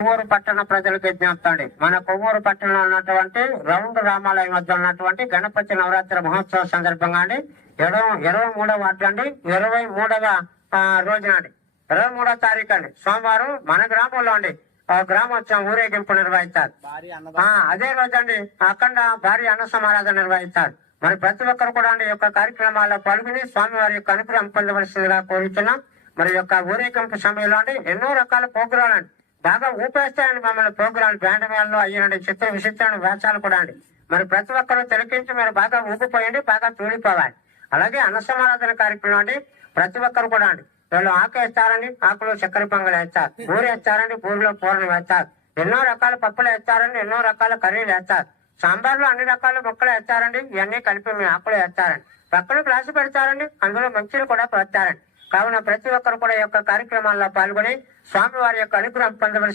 కొవ్వూరు పట్టణ ప్రజలకు విజ్ఞప్తి అండి. మన కొవ్వూరు పట్టణంలో ఉన్నటువంటి రౌండ్ రామాలయం వద్ద ఉన్నటువంటి గణపతి నవరాత్రి మహోత్సవం సందర్భంగా అండి 23వ వార్డు అండి 23వ రోజున అండి 23వ తారీఖు అండి సోమవారం మన గ్రామంలో అండి గ్రామోత్సవం ఊరేగింపు నిర్వహిస్తారు. అదే రోజు అండి అఖండ భారీ అన్న సమారాధన నిర్వహిస్తారు. మరి ప్రతి ఒక్కరు కూడా అండి యొక్క కార్యక్రమాల్లో పాల్గొని స్వామివారి యొక్క అనుగ్రహం పొందవలసిందిగా కోరుతున్నాం. మరి యొక్క ఊరేగింపు సమయంలో అండి ఎన్నో రకాల ప్రోగ్రాలు అండి బాగా ఊపేస్తాయండి మమ్మల్ని ప్రోగ్రాలు బ్యాండ్ మేళలో అయ్యానండి చిత్ర విచిత్ర వేషాలు కూడా అండి. మరి ప్రతి ఒక్కరు తిలకించి మీరు బాగా ఊపిపోయండి, బాగా తూలిపోవాలి. అలాగే అన్న సమారాధన కార్యక్రమం అండి ప్రతి ఒక్కరు కూడా అండి వీళ్ళు ఆకు వేస్తారండి, ఆకులో చక్కెర పొంగలు వేస్తారు, పూరి వేస్తారండి, పూరిలో పూర్ణం వేస్తారు, ఎన్నో రకాల పప్పులు వేస్తారండి, ఎన్నో రకాల కర్రీలు వేస్తారు, సాంబార్లో అన్ని రకాల ముక్కలు వేస్తారండి, ఇవన్నీ కలిపి మీ ఆకులు వేస్తారండి, పక్కన గ్లాసు పెడతారండి, అందులో మంచిని కూడా పెడతారండి. కావున ప్రతి ఒక్కరు కూడా ఈ యొక్క కార్యక్రమాల్లో పాల్గొని స్వామివారి యొక్క అనుగ్రహం పొందవలసి